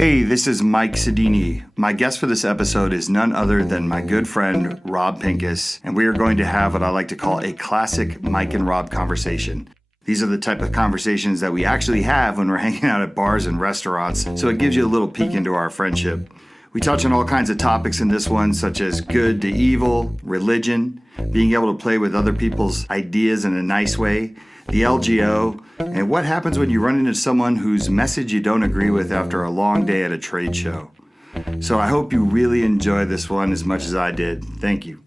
Hey, this is Mike Sodini. My guest for this episode is none other than my good friend, Rob Pincus, and we are going to have what I like to call a classic Mike and Rob conversation. These are the type of conversations that we actually have when we're hanging out at bars and restaurants, so it gives you a little peek into our friendship. We touch on all kinds of topics in this one, such as good to evil, religion, being able to play with other people's ideas in a nice way, the LGO, and what happens when you run into someone whose message you don't agree with after a long day at a trade show. So I hope you really enjoy this one as much as I did. Thank you.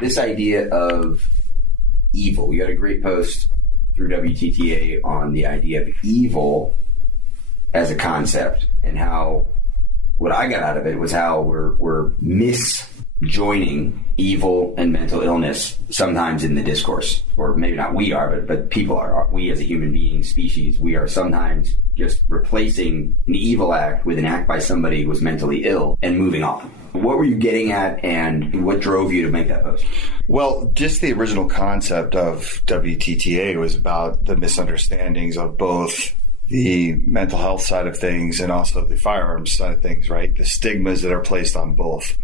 This idea of evil, you had a great post through WTTA on the idea of evil as a concept, and how what I got out of it was how we're misjoining evil and mental illness sometimes in the discourse, or maybe not we are, but people are. We as a human being species, we are sometimes just replacing an evil act with an act by somebody who was mentally ill and moving on. What were you getting at, and what drove you to make that post? Well, just the original concept of WTTA was about the misunderstandings of both the mental health side of things and also the firearms side of things, right? The stigmas that are placed on both.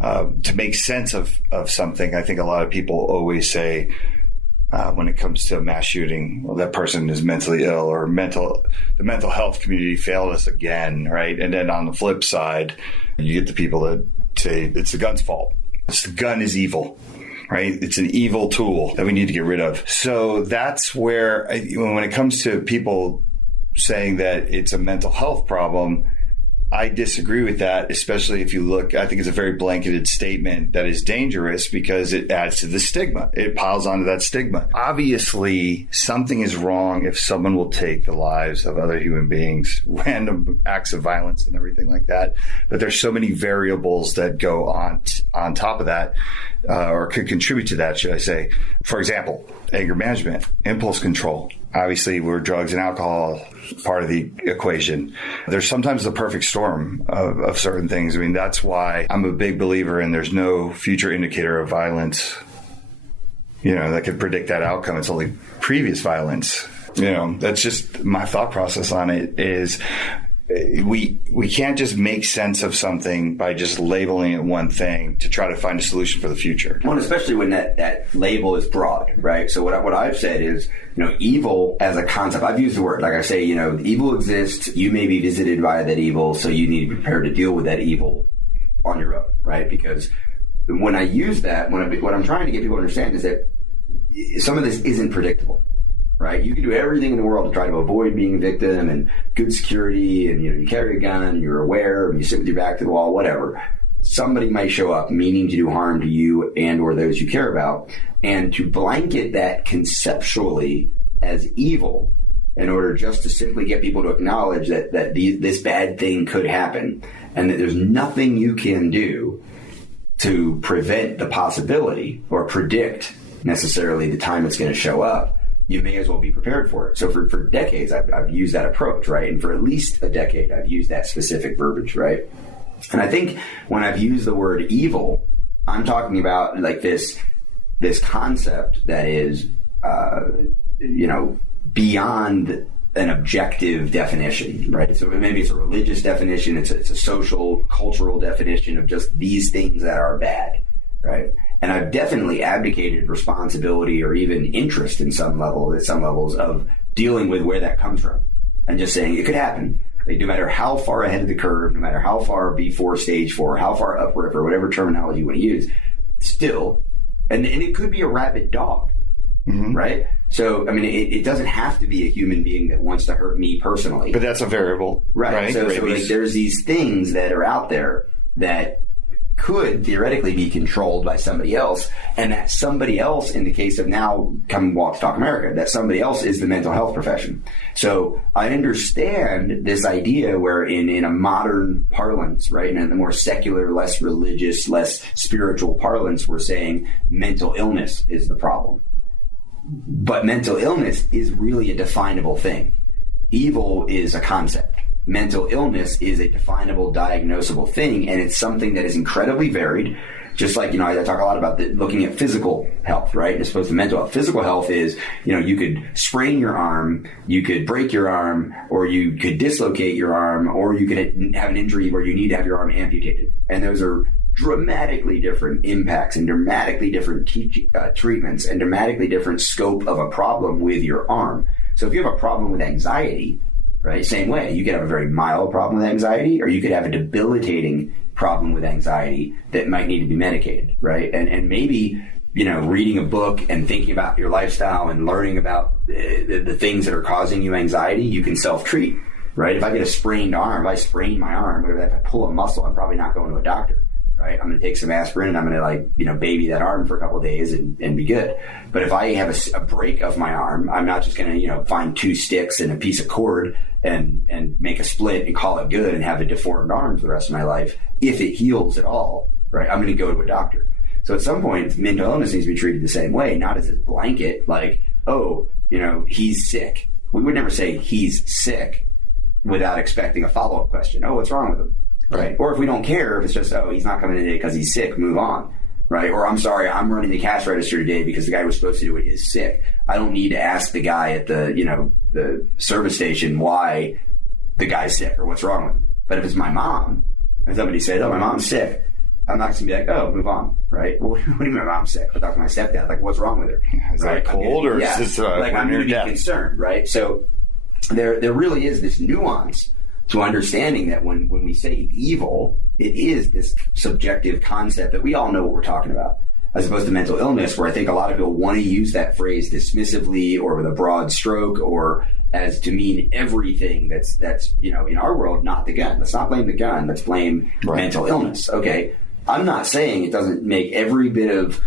To make sense of something, I think a lot of people always say, when it comes to a mass shooting, well, that person is mentally ill, or the mental health community failed us again, right? And then on the flip side, you get the people that say it's the gun's fault. The gun is evil, right? It's an evil tool that we need to get rid of. So that's where, when it comes to people saying that it's a mental health problem, I disagree with that, especially if you look. I think it's a very blanketed statement that is dangerous because it adds to the stigma. It piles onto that stigma. Obviously, something is wrong if someone will take the lives of other human beings, random acts of violence and everything like that. But there's so many variables that go on top of that, or could contribute to that, should I say. For example, anger management, impulse control. Obviously, where drugs and alcohol part of the equation. There's sometimes the perfect storm of certain things. I mean, that's why I'm a big believer in there's no future indicator of violence, that could predict that outcome. It's only previous violence. That's just my thought process on it is we can't just make sense of something by just labeling it one thing to try to find a solution for the future. Well, especially when that label is broad, right? So what I've said is, evil as a concept, I've used the word, like I say, evil exists. You may be visited by that evil, so you need to be prepared to deal with that evil on your own, right? Because when I use that, what I'm trying to get people to understand is that some of this isn't predictable. Right? You can do everything in the world to try to avoid being a victim, and good security, and you carry a gun, and you're aware, and you sit with your back to the wall, whatever. Somebody might show up meaning to do harm to you and or those you care about, and to blanket that conceptually as evil in order just to simply get people to acknowledge that this bad thing could happen, and that there's nothing you can do to prevent the possibility or predict necessarily the time it's going to show up. You may as well be prepared for it. So for decades, I've used that approach, right? And for at least a decade, I've used that specific verbiage, right? And I think when I've used the word evil, I'm talking about like this concept that is, beyond an objective definition, right? So maybe it's a religious definition, it's a social, cultural definition of just these things that are bad, right? And I've definitely advocated responsibility or even interest at some levels of dealing with where that comes from, and just saying it could happen. Like, no matter how far ahead of the curve, no matter how far before stage 4, how far upriver, whatever terminology you want to use, still, and it could be a rabid dog, right? So, I mean, it doesn't have to be a human being that wants to hurt me personally. But that's a variable, right? So like, there's these things that are out there that could theoretically be controlled by somebody else, and that somebody else, in the case of now Come Walk Talk America, that somebody else is the mental health profession. So I understand this idea where in a modern parlance, right, and in a more secular, less religious, less spiritual parlance, we're saying mental illness is the problem. But mental illness is really a definable thing. Evil is a concept. mental illness is a definable, diagnosable thing, and it's something that is incredibly varied. Just like, I talk a lot about looking at physical health, right? As opposed to mental health. Physical health is, you could sprain your arm, you could break your arm, or you could dislocate your arm, or you could have an injury where you need to have your arm amputated. And those are dramatically different impacts and dramatically different treatments and dramatically different scope of a problem with your arm. So if you have a problem with anxiety, right, same way, you could have a very mild problem with anxiety, or you could have a debilitating problem with anxiety that might need to be medicated, right? And maybe, reading a book and thinking about your lifestyle and learning about the things that are causing you anxiety, you can self-treat, right? If I get a sprained arm, if I sprain my arm, whatever, if I pull a muscle, I'm probably not going to a doctor, right? I'm going to take some aspirin and I'm going to baby that arm for a couple of days and be good. But if I have a break of my arm, I'm not just going to, find 2 sticks and a piece of cord and make a split and call it good and have a deformed arm for the rest of my life. If it heals at all, right, I'm going to go to a doctor. So at some point, mental illness needs to be treated the same way, not as a blanket, like, he's sick. We would never say he's sick without expecting a follow-up question. Oh, what's wrong with him? Right. Or if we don't care, if it's just, he's not coming in today because he's sick, move on. Right. Or I'm sorry, I'm running the cash register today because the guy who was supposed to do it is sick. I don't need to ask the guy at the service station why the guy's sick or what's wrong with him. But if it's my mom and somebody says, my mom's sick, I'm not going to be like, move on. Right. Well, what do you mean my mom's sick? I'll talk to my stepdad. Like, what's wrong with her? Is that cold or is this I'm going to be concerned. Right. So there really is this nuance to understanding that when we say evil, it is this subjective concept that we all know what we're talking about, as opposed to mental illness, where I think a lot of people want to use that phrase dismissively or with a broad stroke or as to mean everything that's in our world, not the gun. Let's not blame the gun. Let's blame mental illness. Okay. I'm not saying it doesn't make every bit of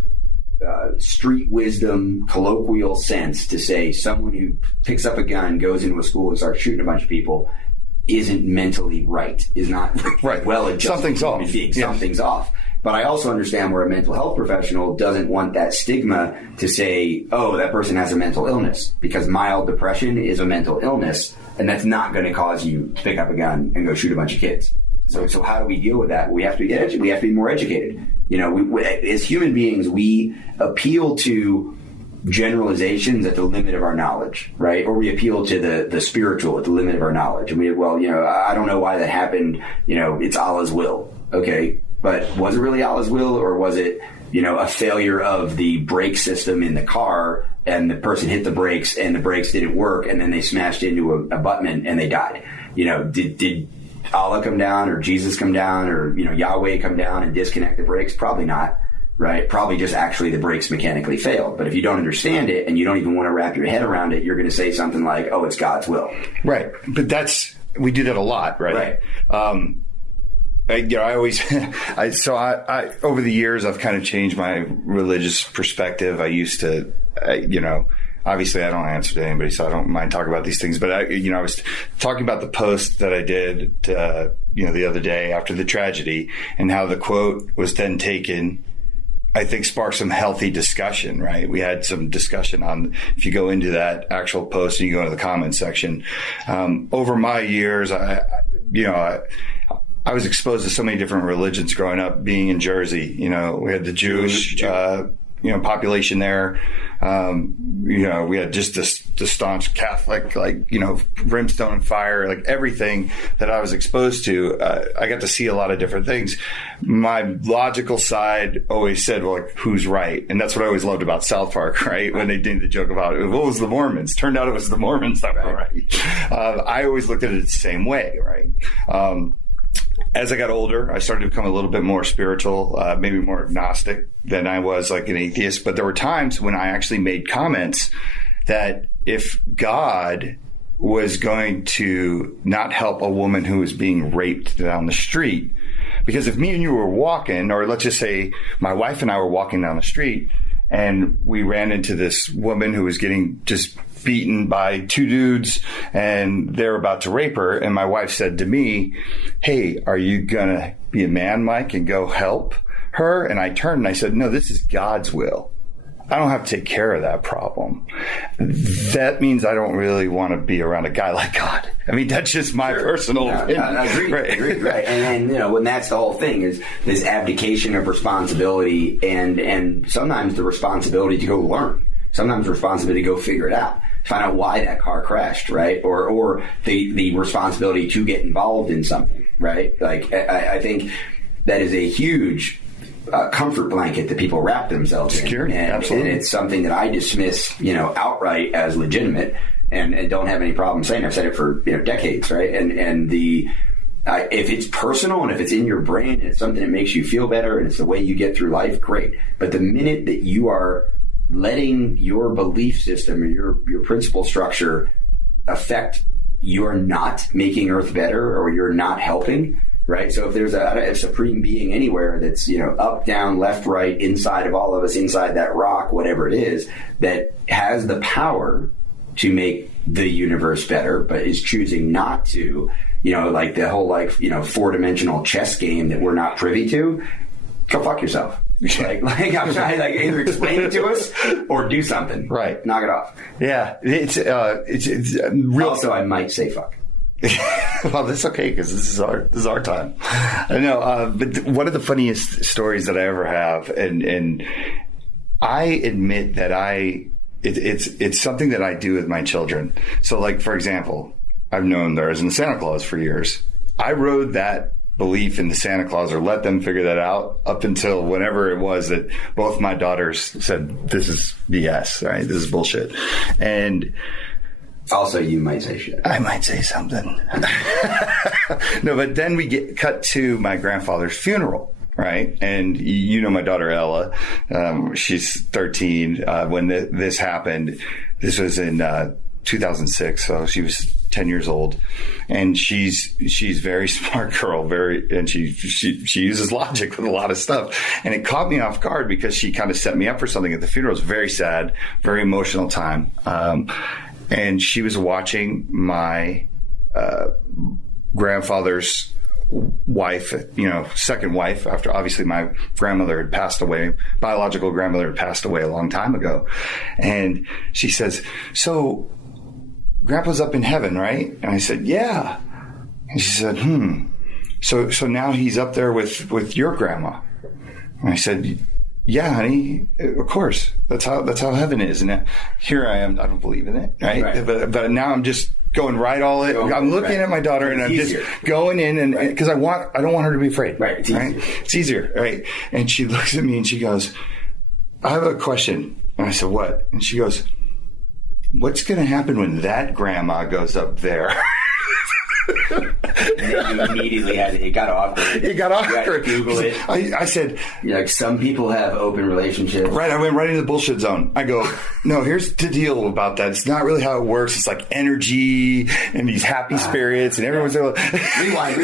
street wisdom, colloquial sense to say someone who picks up a gun, goes into a school and starts shooting a bunch of people isn't mentally right, is not well adjusted. Something's off. Something's off. But I also understand where a mental health professional doesn't want that stigma to say, that person has a mental illness, because mild depression is a mental illness, and that's not going to cause you to pick up a gun and go shoot a bunch of kids. So how do we deal with that? We have to we have to be more educated. We, as human beings, we appeal to generalizations at the limit of our knowledge, right? Or we appeal to the spiritual at the limit of our knowledge. And I don't know why that happened. It's Allah's will. Okay. But was it really Allah's will, or was it, a failure of the brake system in the car and the person hit the brakes and the brakes didn't work and then they smashed into a abutment and they died? Did Allah come down or Jesus come down or, Yahweh come down and disconnect the brakes? Probably not. Right? Probably just actually the brakes mechanically failed. But if you don't understand it and you don't even want to wrap your head around it, you're going to say something like, it's God's will. Right. But we do that a lot, right? Right. I always, I over the years, I've kind of changed my religious perspective. I used to, obviously I don't answer to anybody, so I don't mind talking about these things. But I was talking about the post that I did, the other day after the tragedy, and how the quote was then taken, I think, sparked some healthy discussion, right? We had some discussion on, if you go into that actual post and you go into the comments section, over my years, I was exposed to so many different religions growing up, being in Jersey. We had the Jewish, population there. We had just the staunch Catholic, brimstone and fire, everything that I was exposed to. I got to see a lot of different things. My logical side always said, who's right? And that's what I always loved about South Park, right? When they did the joke about it was the Mormons. Turned out it was the Mormons that were right. I always looked at it the same way, right? As I got older, I started to become a little bit more spiritual, maybe more agnostic than I was like an atheist. But there were times when I actually made comments that if God was going to not help a woman who was being raped down the street, because if me and you were walking, or let's just say my wife and I were walking down the street and we ran into this woman who was getting just beaten by 2 dudes and they're about to rape her, and my wife said to me, "Hey, are you gonna be a man, Mike, and go help her?" And I turned and I said, "No, this is God's will. I don't have to take care of that problem. That means I don't really want to be around a guy like God. I mean, that's just my personal opinion. I agree, right. Agreed, right. And when that's the whole thing is this abdication of responsibility and sometimes the responsibility to go learn, sometimes the responsibility to go figure it out, find out why that car crashed, right? Or the responsibility to get involved in something, right? Like, I think that is a huge comfort blanket that people wrap themselves in. Absolutely. And it's something that I dismiss, outright as legitimate and don't have any problem saying. I've said it for decades, right? And if it's personal and if it's in your brain and it's something that makes you feel better and it's the way you get through life, great. But the minute that you are letting your belief system or your principle structure affect you're not making Earth better or you're not helping, right? So if there's a supreme being anywhere that's, up, down, left, right, inside of all of us, inside that rock, whatever it is, that has the power to make the universe better, but is choosing not to, like the whole, four-dimensional chess game that we're not privy to, go fuck yourself. like I'm trying to either explain it to us or do something. Right. Knock it off. Yeah. It's real. Also, I might say fuck. Well, that's okay because this is our time. I know, but one of the funniest stories that I ever have, and I admit that it's something that I do with my children. So, like for example, I've known there isn't Santa Claus for years. I rode that belief in the Santa Claus or let them figure that out up until whenever it was that both my daughters said, "This is BS, right? This is bullshit," and. Also, you might say shit. I might say something. No, but then we get cut to my grandfather's funeral, right? And my daughter Ella, she's 13. When this happened, this was in 2006, so she was 10 years old, and she's very smart girl, and she uses logic with a lot of stuff. And it caught me off guard because she kind of set me up for something at the funeral. It was very sad, very emotional time. And she was watching my grandfather's wife, second wife, after obviously my grandmother had passed away, biological grandmother had passed away a long time ago. And she says, "So Grandpa's up in heaven, right?" And I said, "Yeah." And she said, So now he's up there with your grandma. And I said, "Yeah, honey, of course. That's how heaven is." And here I am. I don't believe in it, right? But now I'm just going right all in. I'm looking at my daughter and I'm just going in, and because I don't want her to be afraid. Right. It's easier, right? And she looks at me and she goes, "I have a question." And I said, "What?" And she goes, "What's going to happen when that grandma goes up there?" And you immediately it got awkward. It got awkward. Google it. I said, some people have open relationships. Right. I went right into the bullshit zone. I go, "No, here's the deal about that. It's not really how it works. It's like energy and these happy spirits and everyone's like, rewind.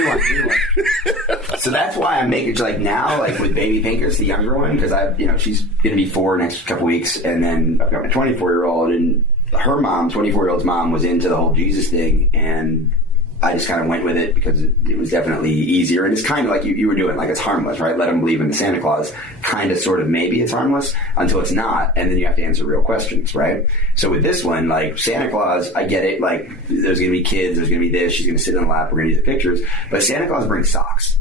So that's why I'm making now, with baby Pincus, the younger one, because she's going to be 4 next couple weeks. And then I've got my 24-year-old, and her mom, 24-year-old's mom, was into the whole Jesus thing. And I just kind of went with it because it was definitely easier. And it's kind of like you were doing, it's harmless, right? Let them believe in the Santa Claus. Kind of, sort of, maybe it's harmless until it's not. And then you have to answer real questions, right? So with this one, Santa Claus, I get it. There's going to be kids, there's going to be this, she's going to sit in the lap, we're going to do the pictures. But Santa Claus brings socks.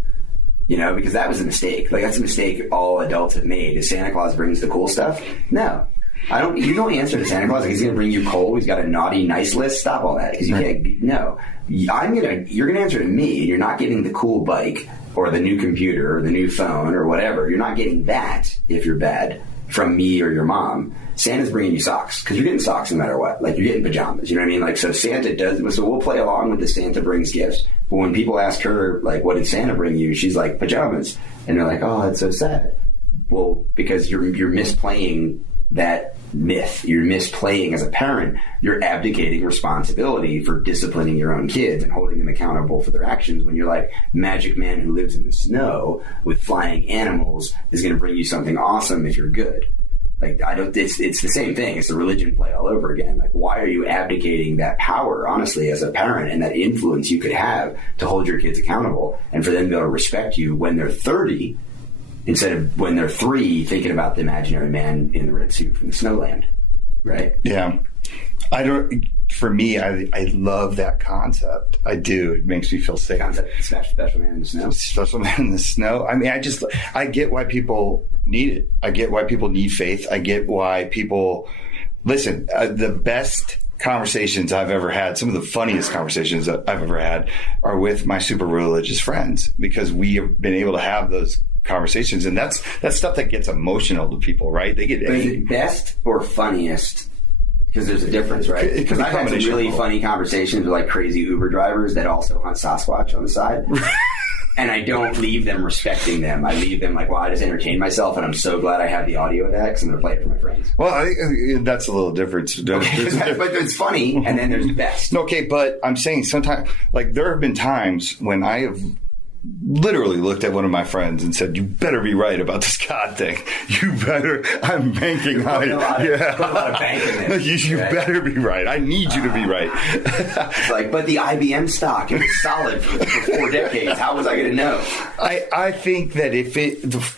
Because that was a mistake. That's a mistake all adults have made. Is Santa Claus brings the cool stuff? No. You don't answer to Santa Claus. He's going to bring you coal. He's got a naughty, nice list. Stop all that. Because you can't, no. You're going to answer to me, and you're not getting the cool bike or the new computer or the new phone or whatever. You're not getting that, if you're bad, from me or your mom. Santa's bringing you socks, because you're getting socks no matter what. You're getting pajamas. You know what I mean? So Santa does, so we'll play along with the Santa brings gifts. But when people ask her, what did Santa bring you? She's like, pajamas. And they're like, oh, that's so sad. Well, because you're misplaying that myth. You're misplaying as a parent. You're abdicating responsibility for disciplining your own kids and holding them accountable for their actions when you're like, magic man who lives in the snow with flying animals is going to bring you something awesome if you're good. It's the same thing. It's the religion play all over again. Why are you abdicating that power, honestly, as a parent, and that influence you could have to hold your kids accountable and for them to be able to respect you when they're 30 instead of when they're 3 thinking about the imaginary man in the red suit from the Snowland, right? Yeah. For me, I love that concept. I do. It makes me feel safe. Concept of special man in the snow. Special man in the snow. I mean, I get why people need it. I get why people need faith. I get why people listen. The best conversations I've ever had, some of the funniest conversations that I've ever had, are with my super religious friends, because we have been able to have those conversations, and that's stuff that gets emotional to people, right? They get. But is it best or funniest? Because there's a difference, right? Because I've had some really funny conversations with like crazy Uber drivers that also hunt Sasquatch on the side. And I don't leave them respecting them. I leave them like, well, I just entertain myself, and I'm so glad I have the audio of that because I'm going to play it for my friends. Well, I think that's a little different. Okay, but it's funny, and then there's best. Okay, but I'm saying sometimes, like, there have been times when I have literally looked at one of my friends and said, "You better be right about this God thing. You better. I'm banking on it. Yeah, put a lot of bank in this. You right? better be right. I need you to be right." It's like, but the IBM stock is solid for 4 decades. How was I going to know? I think that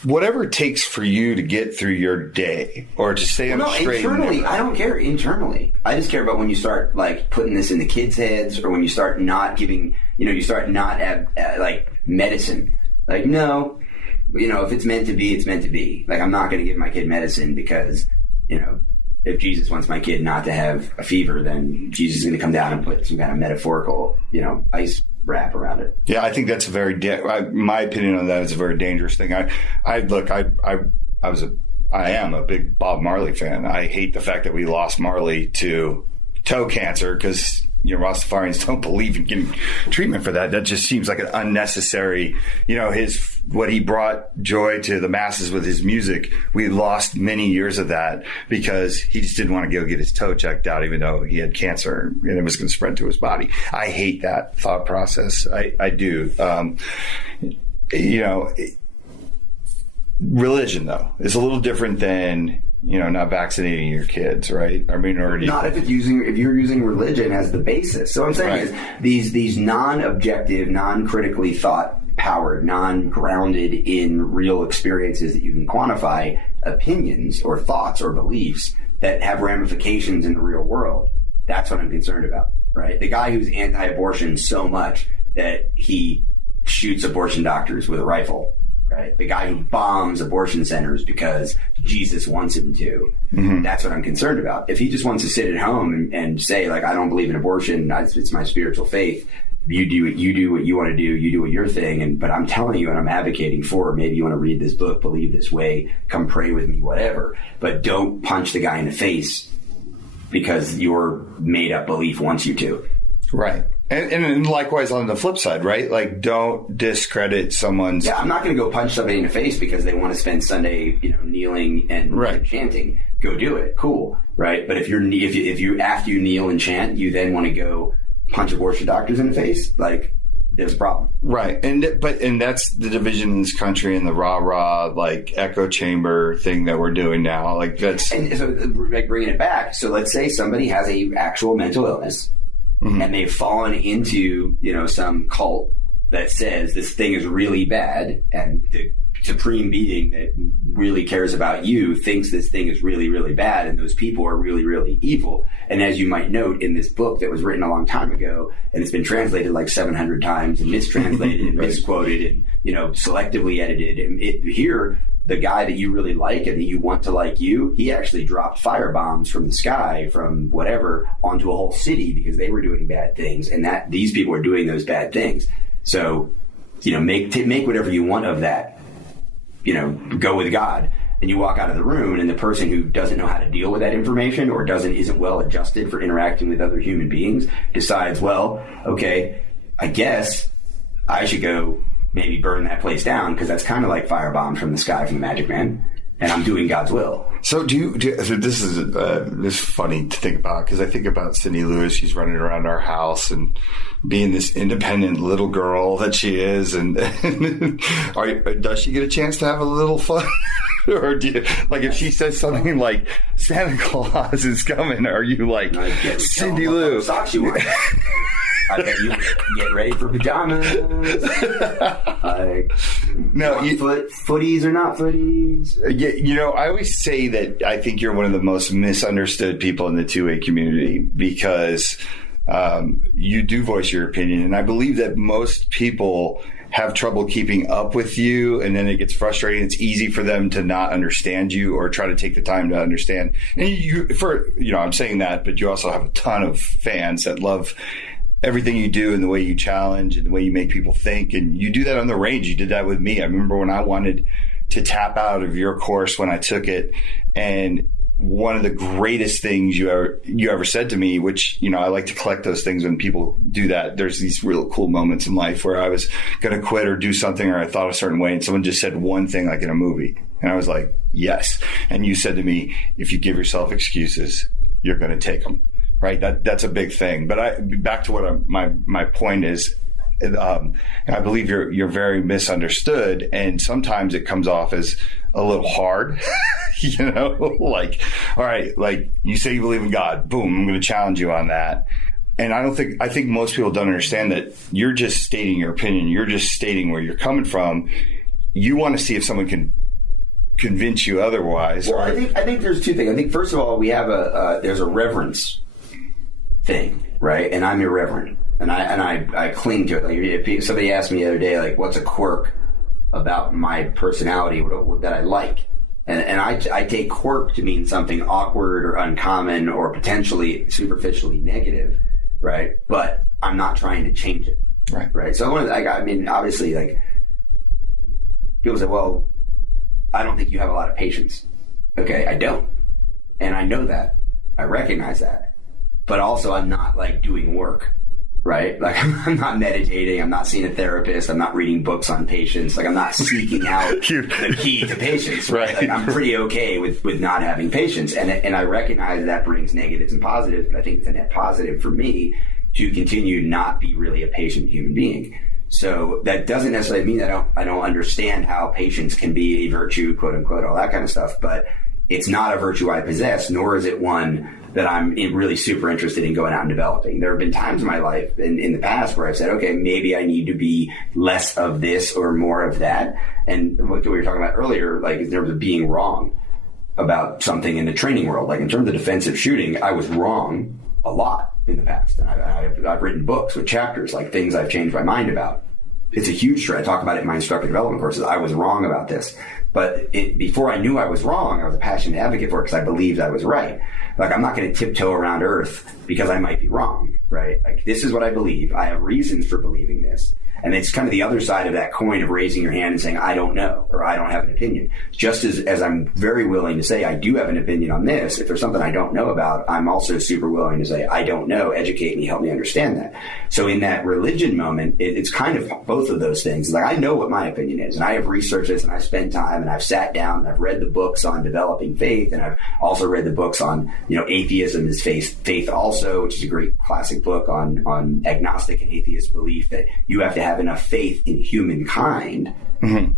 whatever it takes for you to get through your day or to stay on a straight. Internally, I don't care. Internally, I just care about when you start like putting this in the kids' heads, or when you start not giving. You start not at like medicine. Like, no, if it's meant to be, it's meant to be. Like, I'm not going to give my kid medicine because, if Jesus wants my kid not to have a fever, then Jesus is going to come down and put some kind of metaphorical, ice wrap around it. Yeah, I think that's my opinion on that is a very dangerous thing. I am a big Bob Marley fan. I hate the fact that we lost Marley to toe cancer because Rastafarians don't believe in getting treatment for that. That just seems like an unnecessary, what he brought joy to the masses with his music. We lost many years of that because he just didn't want to go get his toe checked out, even though he had cancer and it was going to spread to his body. I hate that thought process. I do. Religion, though, is a little different than not vaccinating your kids, right? Our minority. Not if you're using religion as the basis. So what I'm saying is these non-objective, non-critically thought-powered, non-grounded in real experiences that you can quantify opinions or thoughts or beliefs that have ramifications in the real world. That's what I'm concerned about, right? The guy who's anti-abortion so much that he shoots abortion doctors with a rifle. Right? The guy who bombs abortion centers because Jesus wants him to. Mm-hmm. That's what I'm concerned about. If he just wants to sit at home and say, like, I don't believe in abortion, it's my spiritual faith. You do what you want to do. You do what your thing. But I'm telling you, and I'm advocating for, maybe you want to read this book, believe this way, come pray with me, whatever. But don't punch the guy in the face because your made up belief wants you to. Right. And likewise on the flip side, right? Like, don't discredit someone's. Yeah, I'm not going to go punch somebody in the face because they want to spend Sunday, kneeling and chanting. Go do it, cool, right? But if you after you kneel and chant, you then want to go punch abortion doctors in the face, like, there's a problem, right? And that's the division in this country and the rah like echo chamber thing that we're doing now. Like that's and so like bringing it back. So let's say somebody has a actual mental illness. Mm-hmm. And they've fallen into, some cult that says this thing is really bad, and the supreme being that really cares about you thinks this thing is really, really bad, and those people are really, really evil. And as you might note in this book that was written a long time ago, and it's been translated like 700 times and mistranslated and misquoted and, selectively edited, and here the guy that you really like and that you want to like you, he actually dropped firebombs from the sky, from whatever, onto a whole city because they were doing bad things, and that these people are doing those bad things. So, make whatever you want of that. Go with God. And you walk out of the room, and the person who doesn't know how to deal with that information or isn't well adjusted for interacting with other human beings decides, well, okay, I guess I should go maybe burn that place down because that's kind of like firebombs from the sky from the Magic Man, and I'm doing God's will. So so this is funny to think about because I think about Cindy Lewis. She's running around our house and being this independent little girl that she is, and does she get a chance to have a little fun? Or do you, like, if she says something like Santa Claus is coming, are you like Cindy Lou? Socks you want? I bet you get ready for pajamas. Like, no, footies or not footies. I always say that I think you're one of the most misunderstood people in the 2A community because you do voice your opinion. And I believe that most people have trouble keeping up with you, and then it gets frustrating. It's easy for them to not understand you or try to take the time to understand. And I'm saying that, but you also have a ton of fans that love everything you do and the way you challenge and the way you make people think. And you do that on the range. You did that with me. I remember when I wanted to tap out of your course when I took it, and one of the greatest things you ever said to me, which, I like to collect those things when people do that. There's these real cool moments in life where I was going to quit or do something, or I thought a certain way, and someone just said one thing, like in a movie. And I was like, yes. And you said to me, if you give yourself excuses, you're going to take them. Right. That's a big thing. But back to what my point is, I believe you're very misunderstood, and sometimes it comes off as a little hard, like, all right, like you say you believe in God, boom, I'm going to challenge you on that. And I think most people don't understand that you're just stating your opinion. You're just stating where you're coming from. You want to see if someone can convince you otherwise. Well, I think there's two things. I think first of all, we have there's a reverence thing, right? And I'm irreverent. And I cling to it. Like, if somebody asked me the other day, like, what's a quirk about my personality that I like? And I take quirk to mean something awkward or uncommon or potentially superficially negative, right? But I'm not trying to change it, right? So obviously, like, people say, well, I don't think you have a lot of patience. Okay, I don't. And I know that. I recognize that. But also, I'm not, like, doing work. Right? Like, I'm not meditating. I'm not seeing a therapist. I'm not reading books on patience. Like, I'm not seeking out the key to patience. Right? Like, I'm pretty okay with not having patience. And I recognize that brings negatives and positives, but I think it's a net positive for me to continue not be really a patient human being. So that doesn't necessarily mean that I don't understand how patience can be a virtue, quote unquote, all that kind of stuff. But it's not a virtue I possess, nor is it one that I'm really super interested in going out and developing. There have been times in my life in the past where I've said, okay, maybe I need to be less of this or more of that. And what we were talking about earlier, like in terms of being wrong about something in the training world, like in terms of defensive shooting, I was wrong a lot in the past. And I've written books with chapters, like things I've changed my mind about. It's a huge trend. I talk about it in my instructor development courses. I was wrong about this. But before I knew I was wrong, I was a passionate advocate for it because I believed I was right. Like, I'm not going to tiptoe around earth because I might be wrong, right? Like, this is what I believe. I have reasons for believing this. And it's kind of the other side of that coin of raising your hand and saying, I don't know, or I don't have an opinion. Just as I'm very willing to say, I do have an opinion on this. If there's something I don't know about, I'm also super willing to say, I don't know, educate me, help me understand that. So in that religion moment, it's kind of both of those things. Like, I know what my opinion is, and I have researched this, and I've spent time, and I've sat down, and I've read the books on developing faith, and I've also read the books on, atheism is faith also, which is a great classic book on agnostic and atheist belief that you have to have enough faith in humankind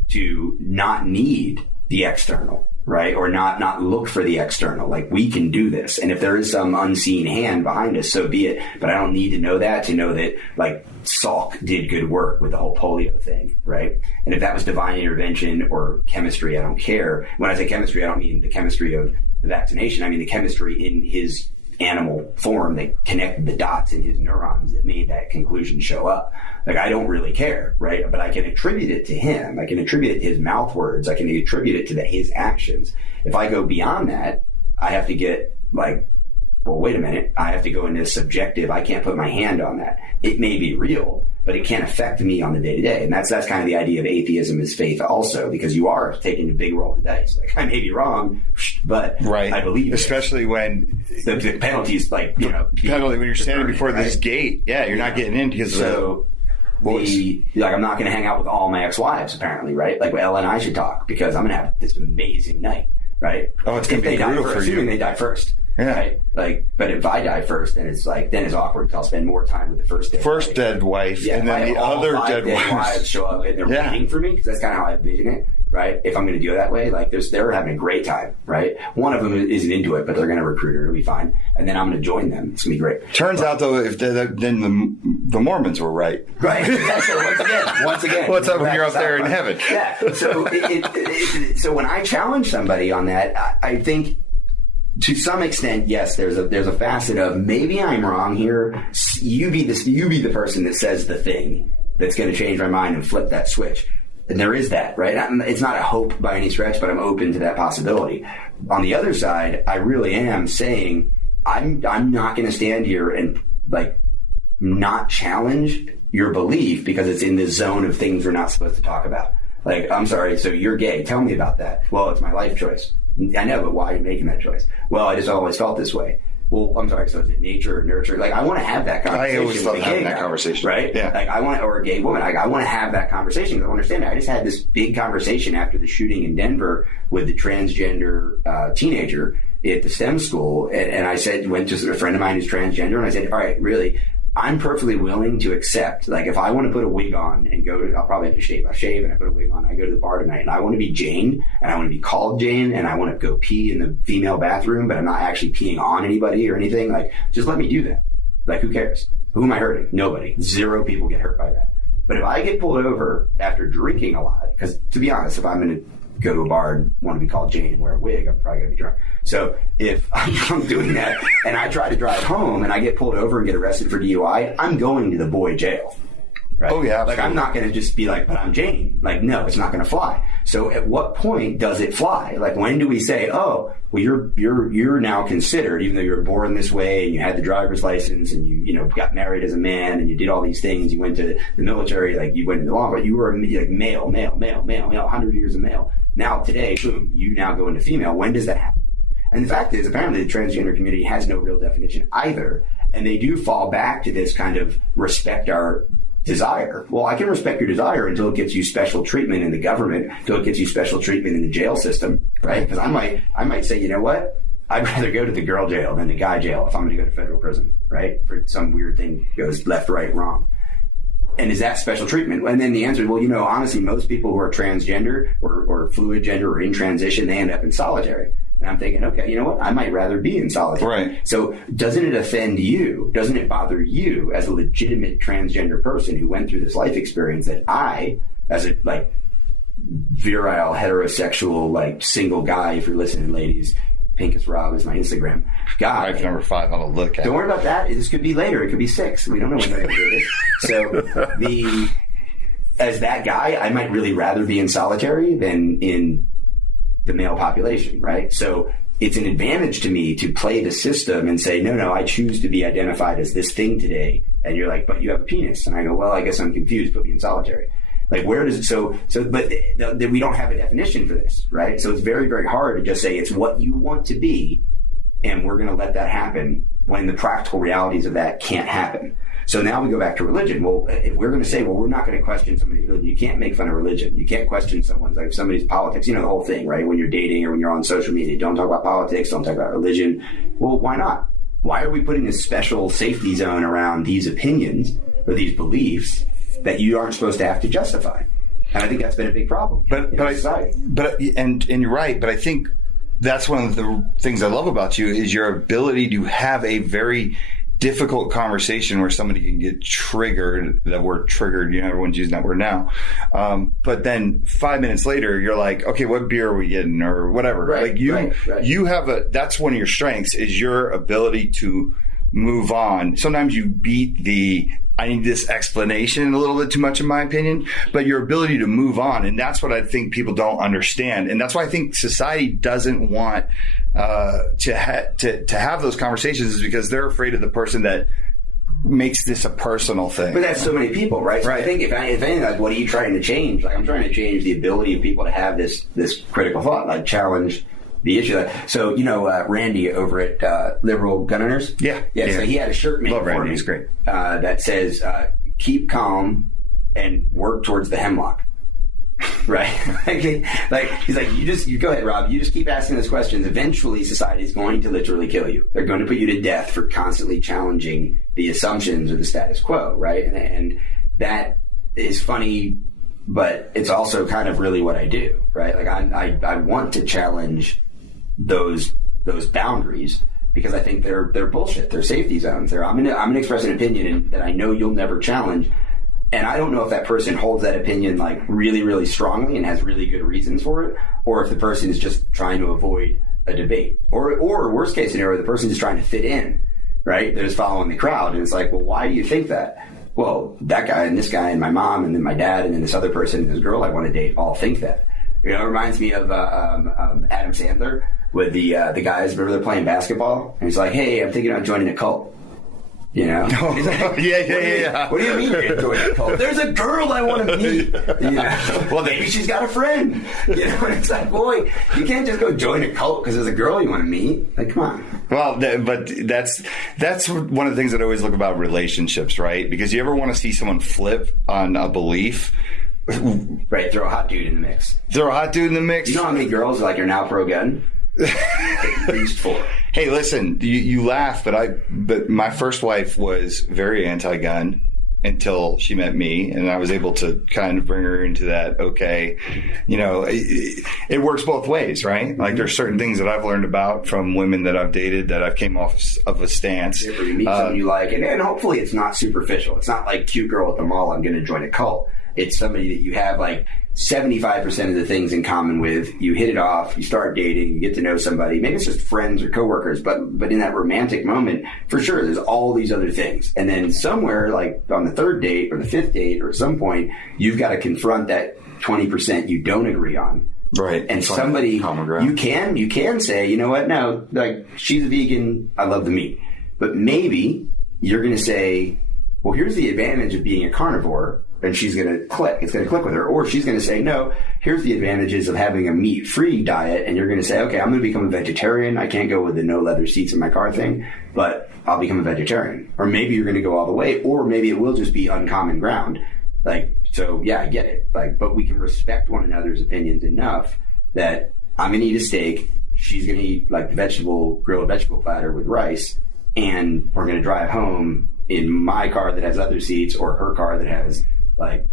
to not need the external, right? Or not look for the external. Like, we can do this. And if there is some unseen hand behind us, so be it. But I don't need to know that like, Salk did good work with the whole polio thing, right? And if that was divine intervention or chemistry, I don't care. When I say chemistry, I don't mean the chemistry of the vaccination. I mean the chemistry in his animal form that connected the dots in his neurons that made that conclusion show up. Like, I don't really care, right? But I can attribute it to him. I can attribute it to his mouth words. I can attribute it to his actions. If I go beyond that, I have to get like, well, wait a minute. I have to go into subjective. I can't put my hand on that. It may be real, but it can't affect me on the day to day. And that's kind of the idea of atheism is faith also, because you are taking a big roll of the dice. Like, I may be wrong, but I believe it. Especially when the penalties, like, penalty when you're standing before this gate. Yeah, you're not getting in because I'm not going to hang out with all my ex-wives, apparently, right? Like, Ella and I should talk because I'm going to have this amazing night, right? Oh, it's going to be brutal for you. Assuming they die first. Yeah. Right? Like, but if I die first, then it's awkward because I'll spend more time with the first dead wife. And then the other dead wives show up and they're waiting for me, because that's kind of how I envision it. right? If I'm going to do it that way, like they're having a great time, right? One of them isn't into it, but they're going to recruit her. It'll be fine. And then I'm going to join them. It's going to be great. Turns out though, if then the Mormons were right. Right. So once again. What's up when you're up there in heaven? Yeah. So so when I challenge somebody on that, I think to some extent, yes, there's a facet of maybe I'm wrong here. You be the person that says the thing that's going to change my mind and flip that switch. And there is that, right? It's not a hope by any stretch, but I'm open to that possibility. On the other side, I really am saying I'm not going to stand here and like not challenge your belief because it's in the zone of things we're not supposed to talk about. Like, I'm sorry, so you're gay. Tell me about that. Well, it's my life choice. I know, but why are you making that choice? Well, I just always felt this way. Well, I'm sorry, so is it nature or nurture? Like, I want to have that conversation. I always love having that conversation. Right? Yeah. Like, or a gay woman. Like, I want to have that conversation because I understand it. I just had this big conversation after the shooting in Denver with the transgender teenager at the STEM school. And I said, went to a friend of mine who's transgender, and I said, all right, really, I'm perfectly willing to accept, like, if I want to put a wig on and go to, I'll probably have to shave. I shave and I put a wig on. I go to the bar tonight and I want to be Jane and I want to be called Jane and I want to go pee in the female bathroom, but I'm not actually peeing on anybody or anything. Like, just let me do that. Like, who cares? Who am I hurting? Nobody. 0 people get hurt by that. But if I get pulled over after drinking a lot, because to be honest, if I'm going to go to a bar and want to be called Jane and wear a wig, I'm probably going to be drunk. So if I'm doing that and I try to drive home and I get pulled over and get arrested for DUI, I'm going to the boy jail. Right? Oh, yeah. Like, I'm not going to just be like, but I'm Jane. Like, no, it's not going to fly. So at what point does it fly? Like, when do we say, oh, well, you're now considered, even though you were born this way and you had the driver's license and you got married as a man and you did all these things, you went to the military, like you went into law, but you were like male, 100 years of male. Now today, boom, you now go into female. When does that happen? And the fact is, apparently the transgender community has no real definition either. And they do fall back to this kind of respect our desire. Well, I can respect your desire until it gets you special treatment in the government, until it gets you special treatment in the jail system, right? Because I might say, you know what? I'd rather go to the girl jail than the guy jail if I'm going to go to federal prison, right? For some weird thing goes left, right, wrong. And is that special treatment? And then the answer is, well, honestly, most people who are transgender or fluid gender or in transition, they end up in solitary. And I'm thinking, okay, you know what? I might rather be in solitary. Right. So doesn't it offend you? Doesn't it bother you as a legitimate transgender person who went through this life experience that I, as a virile, heterosexual, single guy, if you're listening, ladies, Pincus Rob is my Instagram guy. Wife number 5 on a look at. Don't worry about that. This could be later. It could be 6. We don't know when they're going to do this. So as that guy, I might really rather be in solitary than in the male population, right? So it's an advantage to me to play the system and say, no, I choose to be identified as this thing today. And you're like, but you have a penis. And I go, well, I guess I'm confused. Put me in solitary. Like, where does it, but we don't have a definition for this, right? So it's very, very hard to just say it's what you want to be, and we're going to let that happen when the practical realities of that can't happen. So now we go back to religion. Well, if we're going to say, well, we're not going to question somebody's religion. You can't make fun of religion. You can't question somebody's politics, the whole thing, right? When you're dating or when you're on social media, don't talk about politics, don't talk about religion. Well, why not? Why are we putting this special safety zone around these opinions or these beliefs that you aren't supposed to have to justify? And I think that's been a big problem. And you're right. But I think that's one of the things I love about you is your ability to have a very difficult conversation where somebody can get triggered. That word triggered, everyone's using that word now. But then 5 minutes later, you're like, okay, what beer are we getting or whatever? Right, you have that's one of your strengths is your ability to move on. Sometimes you beat I need this explanation a little bit too much, in my opinion, but your ability to move on. And that's what I think people don't understand. And that's why I think society doesn't want to have those conversations, is because they're afraid of the person that makes this a personal thing. But that's so many people, right? So I think if anything, like, what are you trying to change? Like, I'm trying to change the ability of people to have this critical thought, like challenge the issue. So, Randy over at Liberal Gun Owners? Yeah. So he had a shirt made for Randy. Me. He's great. That says, keep calm and work towards the hemlock. Right? like he's like, you go ahead, Rob. You just keep asking those questions. Eventually, society is going to literally kill you. They're going to put you to death for constantly challenging the assumptions or the status quo, right? And that is funny but it's also kind of really what I do, right? Like I want to challenge those boundaries because I think they're bullshit. They're safety zones. I'm gonna express an opinion that I know you'll never challenge. And I don't know if that person holds that opinion like really, really strongly and has really good reasons for it, or if the person is just trying to avoid a debate, or worst case scenario, the person is trying to fit in, right? They're just following the crowd, and it's like, well, why do you think that? Well, that guy and this guy and my mom and then my dad and then this other person and this girl I want to date all think that. You know, it reminds me of Adam Sandler with the guys. Remember they're playing basketball, and he's like, "Hey, I'm thinking about joining a cult." You know? He's like, yeah. What do you mean you're going to join a cult? There's a girl I want to meet. You know? Well, maybe she's got a friend. You know, and it's like, boy, you can't just go join a cult because there's a girl you want to meet. Like, come on. Well, but that's one of the things that I always look about relationships, right? Because you ever want to see someone flip on a belief? Right, throw a hot dude in the mix. Throw a hot dude in the mix. You know how many girls are like, you're now pro-gun? At least 4. Hey, listen, you laugh, but my first wife was very anti-gun until she met me, and I was able to kind of bring her into that. Okay, you know, it works both ways, right? Like there's certain things that I've learned about from women that I've dated that I've came off of a stance. If you meet someone you like, and hopefully it's not superficial. It's not like cute girl at the mall, I'm going to join a cult. It's somebody that you have like 75% of the things in common with. You hit it off, you start dating, you get to know somebody. Maybe it's just friends or coworkers, but in that romantic moment, for sure, there's all these other things. And then somewhere, like on the 3rd date or the 5th date or at some point, you've got to confront that 20% you don't agree on. Right. And somebody, you can say, you know what, no, like she's a vegan, I love the meat. But maybe you're going to say, well, here's the advantage of being a carnivore. And she's going to click. It's going to click with her. Or she's going to say, no, here's the advantages of having a meat-free diet. And you're going to say, okay, I'm going to become a vegetarian. I can't go with the no leather seats in my car thing, but I'll become a vegetarian. Or maybe you're going to go all the way, or maybe it will just be uncommon ground. Like, so yeah, I get it. Like, but we can respect one another's opinions enough that I'm going to eat a steak. She's going to eat like the grilled vegetable platter with rice. And we're going to drive home in my car that has leather seats or her car that has like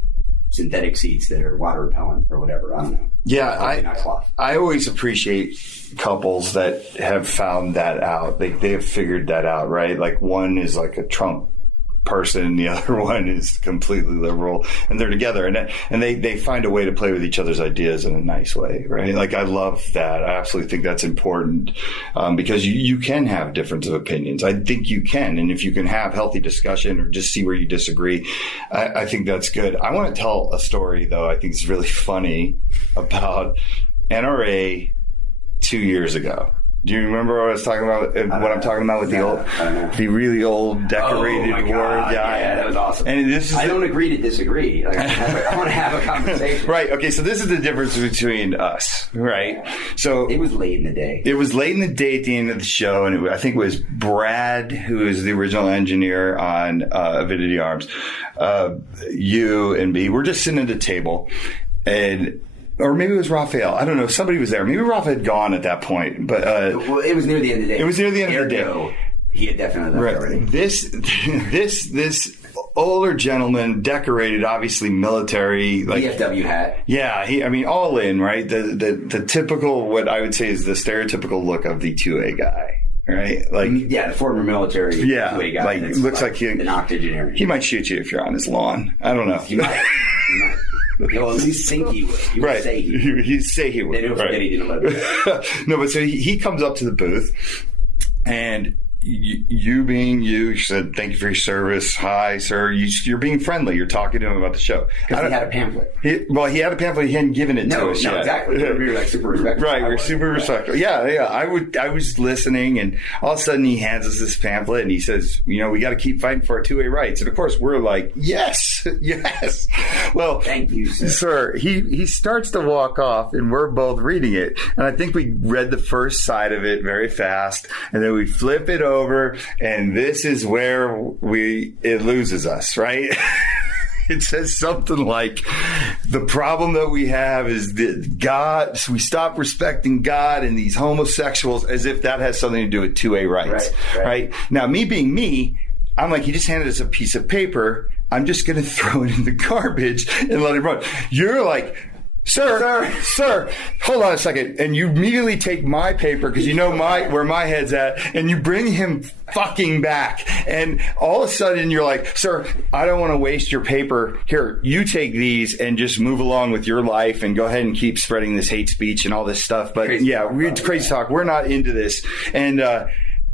synthetic seats that are water repellent or whatever. I don't know. Yeah, I always appreciate couples that have found that out. They have figured that out, right? Like one is like a Trump person, the other one is completely liberal, and they're together, and they find a way to play with each other's ideas in a nice way, right? Like I love that. I absolutely think that's important because you can have difference of opinions. I think you can, and if you can have healthy discussion or just see where you disagree, I think that's good. I want to tell a story though. I think it's really funny about NRA 2 years ago. Do you remember what I was talking about? What I'm talking about with the really old decorated war guy? Yeah, that was awesome. And I don't agree to disagree. Like, I want to have a conversation. Right. Okay. So this is the difference between us, right? So it was late in the day. It was late in the day at the end of the show, and I think it was Brad, who was the original engineer on Avidity Arms. You and me, we're just sitting at the table, or maybe it was Raphael. I don't know. Somebody was there. Maybe Raphael had gone at that point. But well, it was near the end of the day. It was near the end of the day. He had definitely left already. This older gentleman, decorated, obviously military, like VFW hat. Yeah, all in, right? The typical, what I would say is the stereotypical look of the 2A guy. Right, like the former military. Yeah, 2A guy. Like looks like an octogenarian. He might shoot you if you're on his lawn. I don't know. He might. Well, at least think he would. He would say he would. He'd say he would. They don't forget he didn't live there. No, but so he comes up to the booth, and you being you said, "Thank you for your service. Hi, sir." You're being friendly. You're talking to him about the show. Because he had a pamphlet. He had a pamphlet. He hadn't given it to us yet. No, exactly. We were like super respectful. Right, we're super respectful. Yeah. I was listening, and all of a sudden he hands us this pamphlet, and he says, we got to keep fighting for our 2A rights. And of course, we're like, yes. Well, thank you, sir. He starts to walk off, and we're both reading it. And I think we read the first side of it very fast, and then we flip it over, and this is where it loses us, right? It says something like, the problem that we have is that God, so we stop respecting God and these homosexuals, as if that has something to do with 2A rights, right? Now, me being me, I'm like, he just handed us a piece of paper. I'm just going to throw it in the garbage and let it run. You're like, Sir, hold on a second. And you immediately take my paper because you know where my head's at, and you bring him fucking back. And all of a sudden you're like, sir, I don't want to waste your paper. Here, you take these and just move along with your life and go ahead and keep spreading this hate speech and all this stuff. But crazy talk. We're not into this.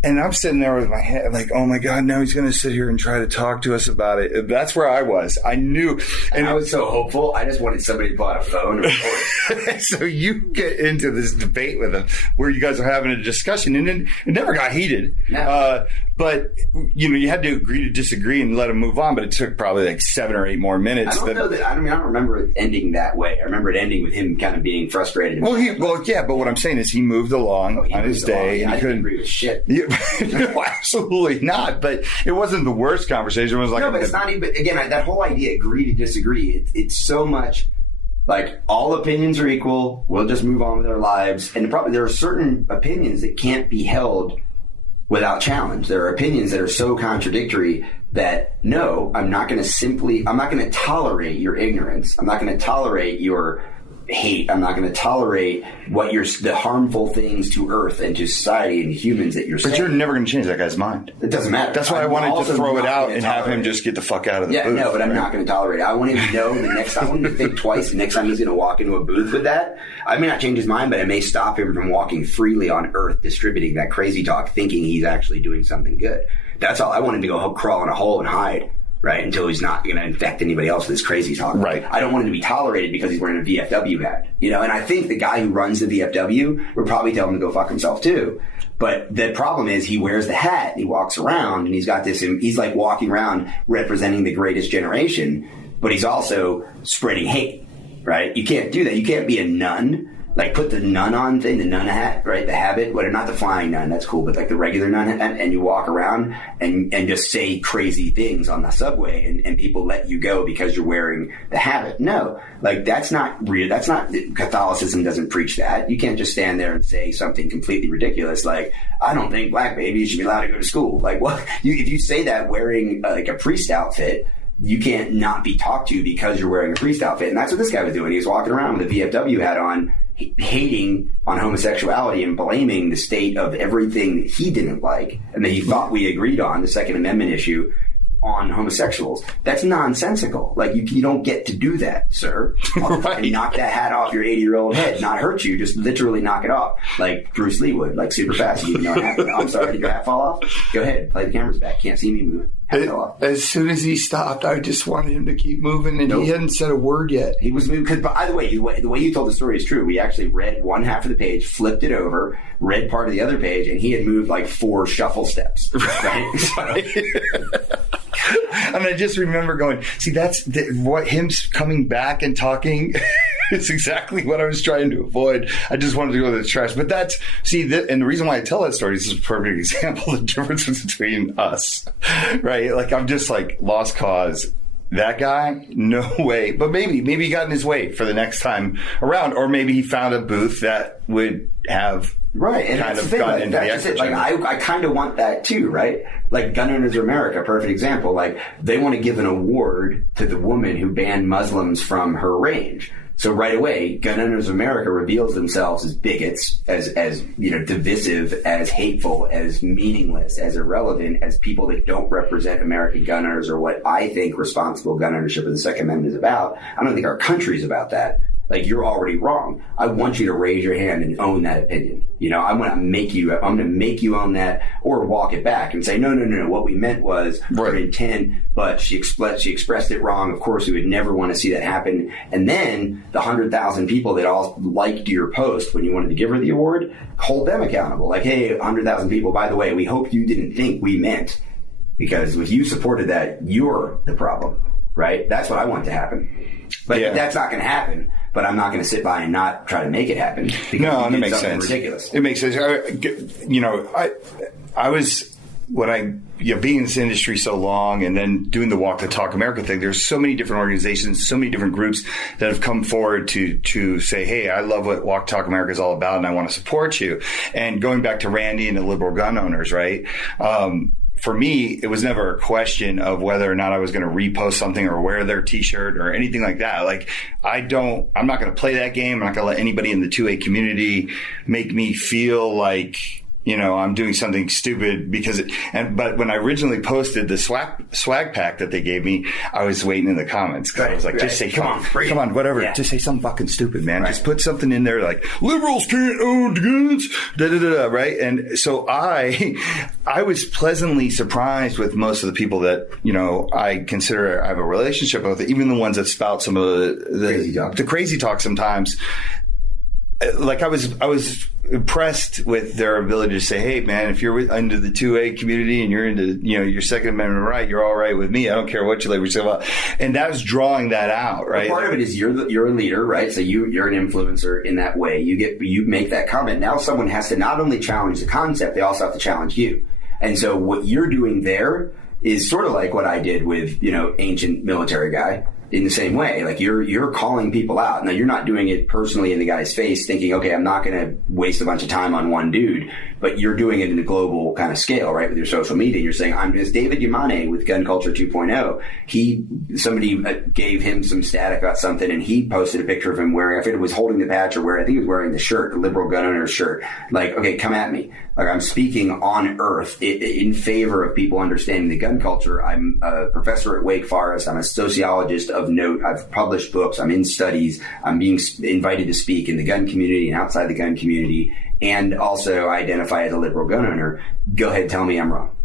And I'm sitting there with my head like, oh my God, now he's going to sit here and try to talk to us about it. That's where I was. I knew. And I was so hopeful. I just wanted somebody to pull out a phone and record. So you get into this debate with him where you guys are having a discussion, and then it never got heated. No. But, you had to agree to disagree and let him move on, but it took probably like 7 or 8 more minutes. I don't remember it ending that way. I remember it ending with him kind of being frustrated. But what I'm saying is he moved along on his day. I didn't agree with shit. No, absolutely not. But it wasn't the worst conversation. It was like, no, but it's not even, again, that whole idea, agree to disagree. It's so much like all opinions are equal. We'll just move on with our lives. And there are certain opinions that can't be held without challenge. There are opinions that are so contradictory that no, I'm not going to tolerate your ignorance. I'm not going to tolerate your hate. I'm not going to tolerate the harmful things to Earth and to society and humans that you're saying. But you're never going to change that guy's mind. It doesn't matter. That's why I wanted to throw it out and have him just get the fuck out of the booth. No, but I'm not going to tolerate it. I want him to know I want him to think twice the next time he's going to walk into a booth with that. I may not change his mind, but it may stop him from walking freely on Earth, distributing that crazy talk, thinking he's actually doing something good. That's all. I want him to go crawl in a hole and hide. Right, until he's not going to infect anybody else with this crazy talk. Right. I don't want him to be tolerated because he's wearing a VFW hat. And I think the guy who runs the VFW would probably tell him to go fuck himself too. But the problem is he wears the hat and he walks around and he's got this, he's like walking around representing the greatest generation, but he's also spreading hate, right? You can't do that. You can't be a nun. Like put the nun on thing, the nun hat, right? The habit, not the flying nun, that's cool, but like the regular nun hat, and you walk around and just say crazy things on the subway and people let you go because you're wearing the habit. No, like that's not real. That's not, Catholicism doesn't preach that. You can't just stand there and say something completely ridiculous like, I don't think black babies should be allowed to go to school. Like what? If you say that wearing like a priest outfit, you can't not be talked to because you're wearing a priest outfit. And that's what this guy was doing. He was walking around with a VFW hat on, hating on homosexuality and blaming the state of everything that he didn't like and that he thought we agreed on, the Second Amendment issue, on homosexuals. That's nonsensical. Like you don't get to do that, sir. I'll fucking knock that hat off your 80-year-old head, not hurt you, just literally knock it off like Bruce Lee would, like super fast. You know what happened? I'm sorry, did your hat fall off? Go ahead, play the camera's back. Can't see me move. As soon as he stopped, I just wanted him to keep moving, and he hadn't said a word yet. He was moving. Because, by the way, the way you told the story is true. We actually read one half of the page, flipped it over, read part of the other page, and he had moved like 4 shuffle steps. Right? And I just remember going, see, that's what him coming back and talking. It's exactly what I was trying to avoid. I just wanted to go to the trash. But and the reason why I tell that story is a perfect example of the differences between us, right? Like, I'm just like, lost cause. That guy, no way. But maybe he got in his way for the next time around, or maybe he found a booth that would have and kind of gone into the echo chamber. Like, I kind of want that too, right? Like Gun Owners of America, perfect example. Like, they want to give an award to the woman who banned Muslims from her range. So right away, Gun Owners of America reveals themselves as bigots, as divisive, as hateful, as meaningless, as irrelevant, as people that don't represent American gun owners or what I think responsible gun ownership of the Second Amendment is about. I don't think our country is about that. Like, you're already wrong. I want you to raise your hand and own that opinion. I'm going to make you own that, or walk it back and say, no. What we meant was her intent, but she expressed it wrong. Of course, we would never want to see that happen. And then the 100,000 people that all liked your post when you wanted to give her the award, hold them accountable. Like, hey, 100,000 people, by the way, we hope you didn't think we meant, because if you supported that, you're the problem, right? That's what I want to happen. But that's not going to happen. But I'm not going to sit by and not try to make it happen. No, and it makes sense. Ridiculous. It makes sense. I was, when I being in this industry so long, and then doing the Walk the Talk America thing, there's so many different organizations, so many different groups that have come forward to say, hey, I love what Walk Talk America is all about, and I want to support you. And going back to Randy and the liberal gun owners, right? for me, it was never a question of whether or not I was going to repost something or wear their t-shirt or anything like that. Like, I'm not going to play that game. I'm not going to let anybody in the 2A community make me feel like, I'm doing something stupid but when I originally posted the swag pack that they gave me, I was waiting in the comments because I was like, just say, come on, whatever. Yeah. Just say something fucking stupid, man. Right. Just put something in there like liberals can't own guns, right? And so I was pleasantly surprised with most of the people that, I consider I have a relationship with, even the ones that spout some of the crazy talk sometimes. Like I was impressed with their ability to say, hey man, if you're into the 2A community and you're into, your Second Amendment right, you're all right with me. I don't care what you label yourself about. And that was drawing that out, right? Well, part of it is you're a leader, right? So you're an influencer in that way. You make that comment. Now someone has to not only challenge the concept, they also have to challenge you. And so what you're doing there is sort of like what I did with, ancient military guy. In the same way, like you're calling people out. Now you're not doing it personally in the guy's face thinking, okay, I'm not going to waste a bunch of time on one dude, but you're doing it in a global kind of scale, right? With your social media, you're saying, I'm just David Yamane with Gun Culture 2.0. Somebody gave him some static about something and he posted a picture of him wearing, I think it was holding the patch or I think he was wearing the shirt, the liberal gun owner shirt. Like, okay, come at me. Like I'm speaking on earth in favor of people understanding the gun culture. I'm a professor at Wake Forest. I'm a sociologist of note. I've published books. I'm in studies. I'm being invited to speak in the gun community and outside the gun community, and also identify as a liberal gun owner. Go ahead, tell me I'm wrong.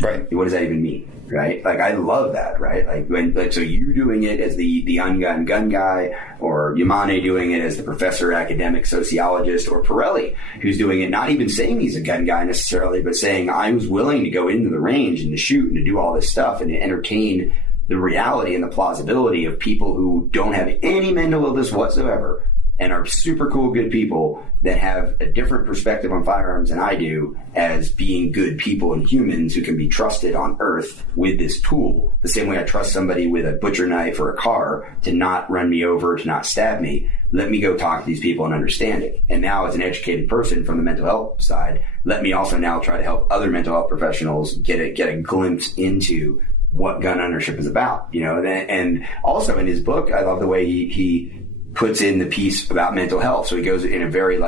Right. What does that even mean? Right? Like, I love that, right? So you're doing it as the ungun gun guy, or Yamane doing it as the professor, academic, sociologist, or Pirelli, who's doing it not even saying he's a gun guy necessarily, but saying I was willing to go into the range and to shoot and to do all this stuff and to entertain the reality and the plausibility of people who don't have any mental illness whatsoever and are super cool, good people that have a different perspective on firearms than I do, as being good people and humans who can be trusted on earth with this tool, the same way I trust somebody with a butcher knife or a car to not run me over, to not stab me. Let me go talk to these people and understand it. And now, as an educated person from the mental health side, let me also now try to help other mental health professionals get a glimpse into what gun ownership is about, and also in his book, I love the way he puts in the piece about mental health. So he goes in a very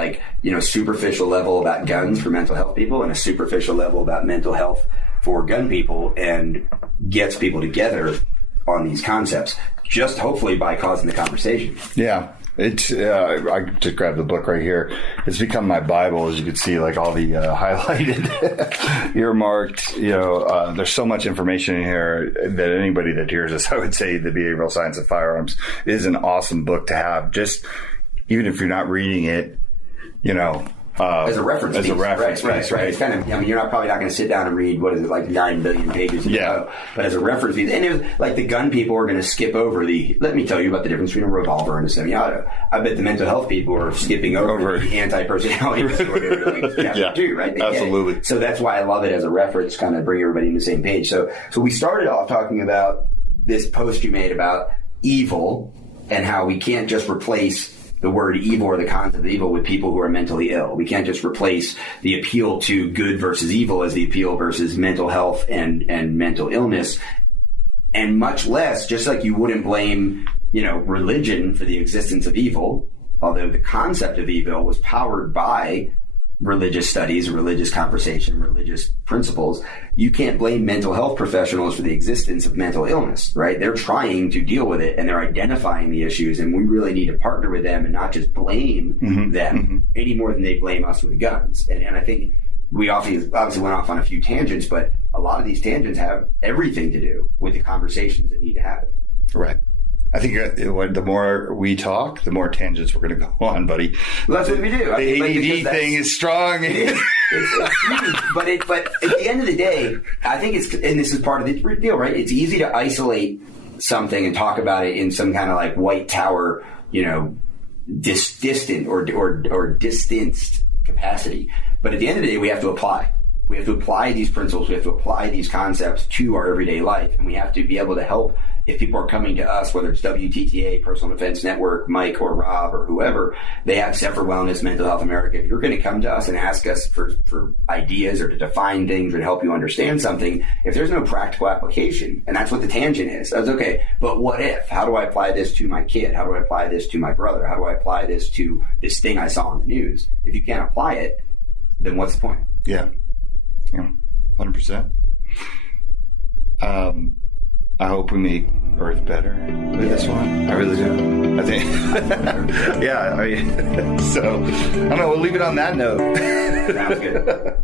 superficial level about guns for mental health people and a superficial level about mental health for gun people, and gets people together on these concepts, just hopefully by causing the conversation. Yeah. It's I just grabbed the book right here. It's become my Bible, as you can see, like all the highlighted, earmarked. There's so much information in here that anybody that hears this, I would say, the Behavioral Science of Firearms is an awesome book to have. Just even if you're not reading it, as a reference piece. Right. It's kind of, you're probably not going to sit down and read, 9 billion pages. But as a reference piece, and it was like the gun people are going to skip over let me tell you about the difference between a revolver and a semi-auto. I bet the mental health people are skipping over the anti-personality disorder, chapter 2, right? Absolutely. So that's why I love it as a reference, kind of bring everybody on the same page. So we started off talking about this post you made about evil and how we can't just replace the word evil or the concept of evil with people who are mentally ill. We can't just replace the appeal to good versus evil as the appeal versus mental health and mental illness. And much less, just like you wouldn't blame, religion for the existence of evil, although the concept of evil was powered by religious studies, religious conversation, religious principles. You can't blame mental health professionals for the existence of mental illness, right? They're trying to deal with it and they're identifying the issues, and we really need to partner with them and not just blame them any more than they blame us with guns. And I think we obviously went off on a few tangents, but a lot of these tangents have everything to do with the conversations that need to happen. Right. I think the more we talk, the more tangents we're going to go on, buddy. Well, that's what we do. The ADD thing is strong. It's huge, but at the end of the day, I think and this is part of the deal, right? It's easy to isolate something and talk about it in some kind of white tower, distant or distanced capacity. But at the end of the day, we have to apply. We have to apply these principles. We have to apply these concepts to our everyday life. And we have to be able to help if people are coming to us, whether it's WTTA, Personal Defense Network, Mike or Rob or whoever, they have Set for Wellness, Mental Health America. If you're going to come to us and ask us for ideas or to define things or to help you understand something, if there's no practical application, and that's what the tangent is, that's okay. But what if? How do I apply this to my kid? How do I apply this to my brother? How do I apply this to this thing I saw on the news? If you can't apply it, then what's the point? Yeah. Yeah. 100%. I hope we make Earth better with this one. I really do. I think. Yeah. I mean, so, I don't know. We'll leave it on that note. Sounds good.